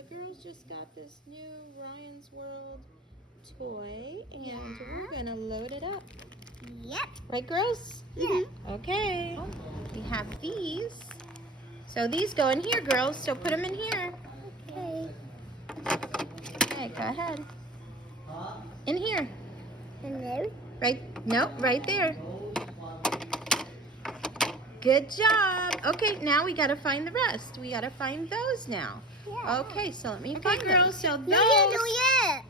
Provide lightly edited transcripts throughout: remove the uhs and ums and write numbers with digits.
the girls just got this new Ryan's World toy, and we're gonna load it up. Yep. Right, girls? Yeah. Okay. We have these. So these go in here, girls. So put them in here. Okay. Okay, go ahead. In here. Hello? Right. No, right there. Good job. Okay, now we gotta find the rest. We gotta find those now. Yeah. Okay, so let me find girls. So those. No, yet.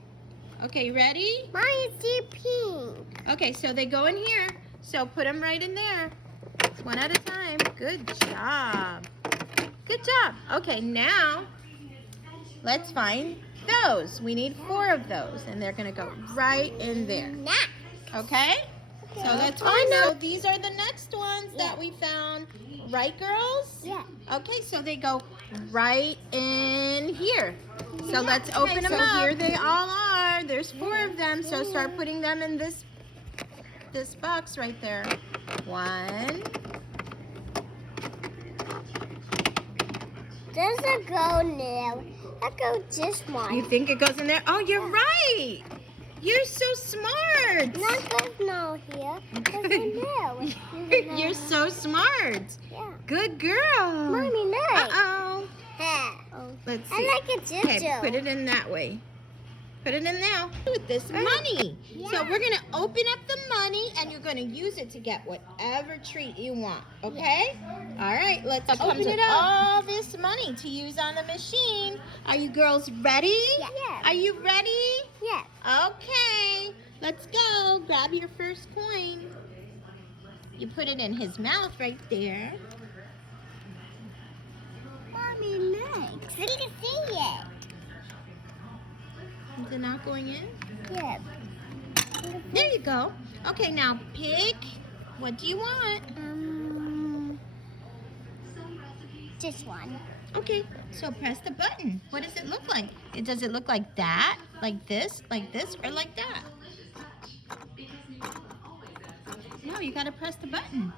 Okay, you ready? Mine is the pink. Okay, so they go in here. So put them right in there. One at a time. Good job. Good job. Okay, now let's find those. We need 4 of those, and they're gonna go right in there. Okay? So let's find them. So these are the next ones that we found. Right, girls? Yeah. Okay, so they go right in here. So let's open them up. So here they all are. There's 4 of them. So start putting them in this box right there. 1. Doesn't go now. I go this one. You think it goes in there? Oh, you're right. You're so smart. Not goes no here. Doesn't know. You're so smart. Yeah. Good girl. Mommy, no. Uh-oh. Yeah. Let's see. I like it too. Okay, put it in that way. Put it in now. With this money. Yeah. So we're going to open up the money, and you're going to use it to get whatever treat you want. Okay? All right, let's open it up. All this money to use on the machine. Are you girls ready? Yeah. Are you ready? Yeah. Okay. Let's go. Grab your first coin. You put it in his mouth right there. Mommy, look. I can see it. Is it not going in? Yeah. There you go. Okay, now pick. What do you want? This one. Okay, so press the button. What does it look like? Does it look like that? Like this, or like that? No, you gotta press the button.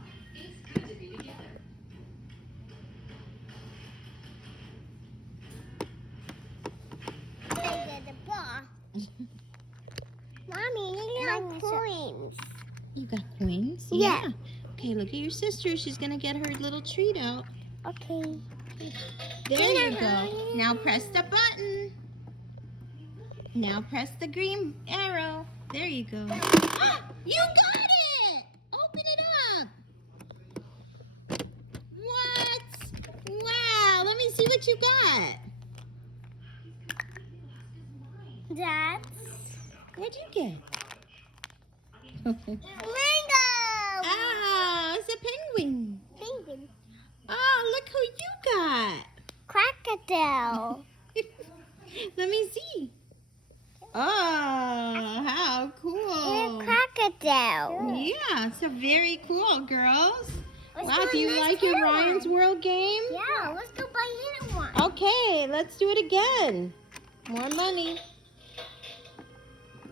Mommy, you got coins. You got coins? Yeah. Okay, look at your sister. She's gonna get her little treat out. Okay. There you go. Now press the button. Now press the green arrow. There you go. You got it! Open it up. What? Wow, let me see what you got. That's What'd you get? mango. Ah, it's a penguin. Penguin. Oh, look who you got. Crocodile. Let me see. Oh, how cool. It's a crocodile. Yeah, it's a very cool, girls. Let's Wow, do you like your Ryan's World game? Yeah, let's go buy another one. Okay, let's do it again. More money.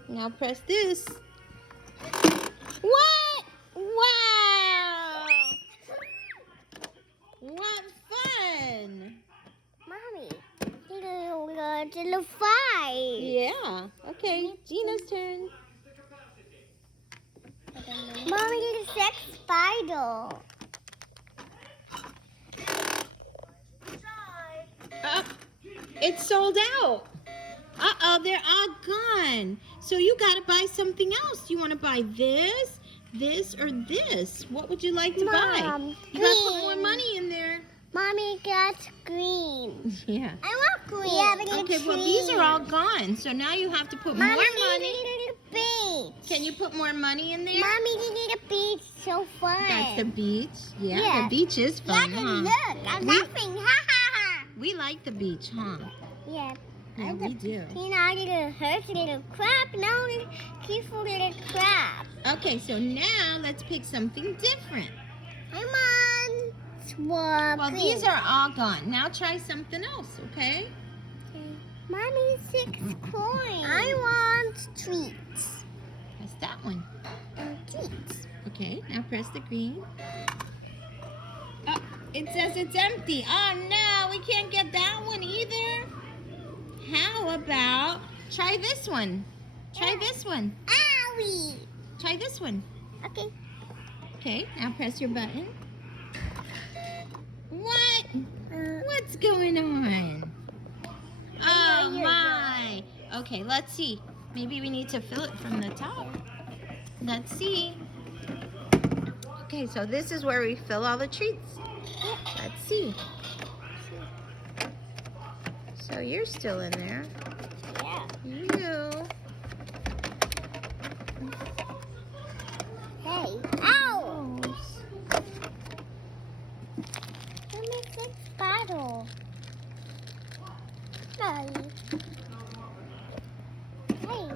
Now press this. What? Wow! What fun! Mommy, little fight. Yeah. Okay, Gina's turn. Mommy, there's a sex spider. It's sold out. Uh-oh, they're all gone. So you gotta buy something else. You wanna buy this, or this? What would you like to buy? You gotta put more money in there. Mommy got green. Yeah. I want green. Yeah, but Okay, well these are all gone. So now you have to put more money. Need a beach. Can you put more money in there? Mommy, you need a beach. So fun. That's the beach. Yeah, Yeah. the beach is fun, Yeah, huh? look, I'm laughing. Ha ha ha. We like the beach, huh? Yeah. Yeah, we do. You know, little hurt little crab. No, careful little crab. Okay, so now let's pick something different. Come on. Swap. Well, these are all gone. Now try something else, okay? Mommy, 6 coins. I want treats. Press that one. Treats. Okay, now press the green. Oh, it says it's empty. Oh no, we can't get that one either. how about try this one? Try this one. Owie. Try this one. Okay. Okay, now press your button. What? What's going on? Oh my. Okay, let's see. Maybe we need to fill it from the top. Let's see. Okay, so this is where we fill all the treats. Let's see. So you're still in there. Yeah. You. Hey. Ow! Let me fix bottle. Hey. Hey.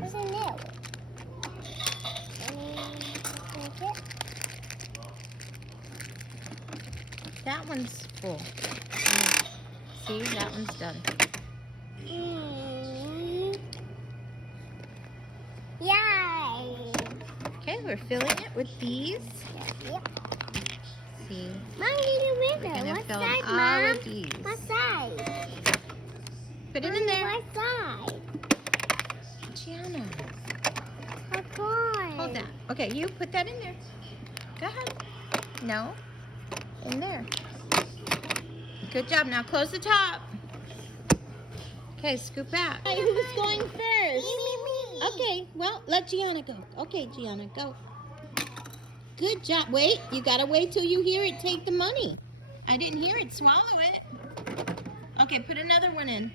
There's a nail. That one's full. See, that one's done. Yay! Okay, we're filling it with these. Yep. See, Mom, need a we're window. gonna What fill side, all Mom? of these. What side? Put it in Mommy, there. What side? Gianna, Come on. hold that. Okay, you put that in there. Go ahead. No, in there. Good job. Now close the top. Okay, scoop out. Hey, who's going first? Me. Okay, well, let Gianna go. Okay, Gianna, go. Good job. Wait, you gotta wait till you hear it take the money. I didn't hear it swallow it. Okay, put another one in.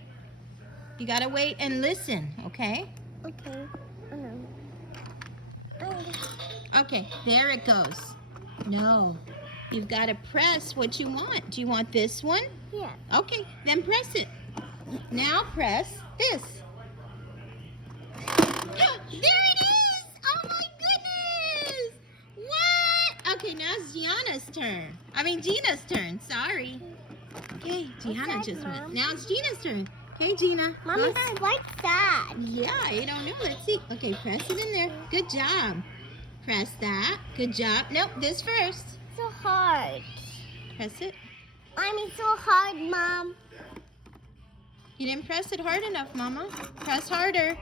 You gotta wait and listen, okay? Okay. Okay, there it goes. No, you've gotta press what you want. Do you want this one? Yeah. Okay, then press it. Now press this. There it is! Oh my goodness! What? Okay, now it's Gianna's turn. I mean Gina's turn, sorry. Okay, Gianna What's that, just went. Mom? Now it's Gina's turn. Okay, Gina. Mommy, press- white side. Yeah, I don't know. Let's see. Okay, press it in there. Good job. Press that. Good job. Nope, this first. So hard. Press it. Mommy, so hard, Mom. You didn't press it hard enough, Mama. Press harder.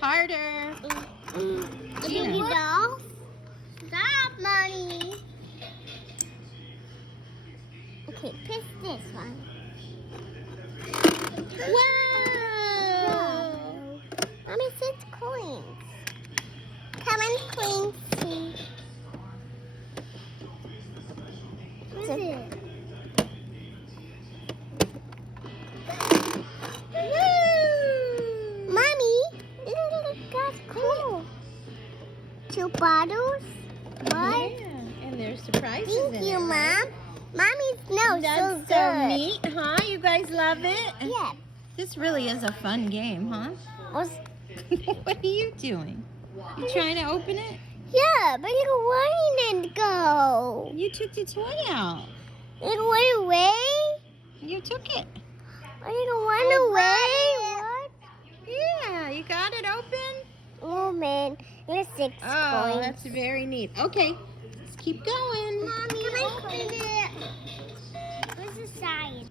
Harder. Gina. You know? Stop, Mommy. Okay, press this one. Wow. Mommy, 6 coins. Come on, queen. What is it? Woo! Mommy, that's cool. 2 bottles. What? Yeah, and there's surprises in Thank it, you, right? Mom. Mommy's nose That's so so good. neat, huh? You guys love it? Yeah. This really is a fun game, huh? Was- What are you doing? You trying to open it? Yeah, but it wouldn't go. You took the toy out. It went away. You took it. It went away. What? Yeah, you got it open? Oh, man. There's 6 Oh, coins. that's very neat. Okay, let's keep going. Mommy, open it. Where's the side?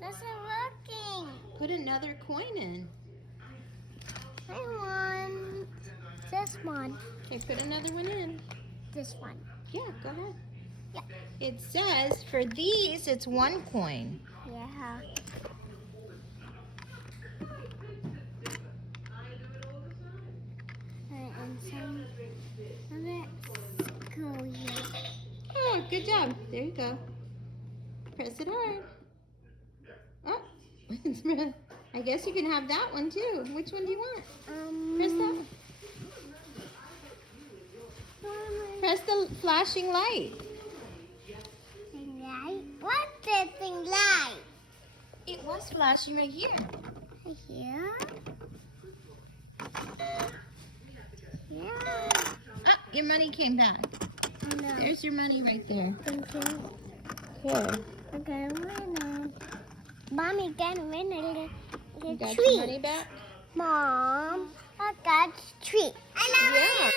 That's not working. Put another coin in. I want this one. Okay, put another one in. This one. Yeah, go ahead. Yeah. It says for these, it's 1 coin. Yeah. And some. Let's go here. Oh, good job. There you go. Press it hard. Oh, I guess you can have that one too. Which one do you want? Press that one. Press the flashing light. Light? What's this thing light? It was flashing right here. Here? Yeah. Ah, your money came back. Oh, no. There's your money right there. Thank you. Here. Okay, winner. Mommy got a winner. You got Treat. your money back? Mom, I got a treat. I love Yeah. you.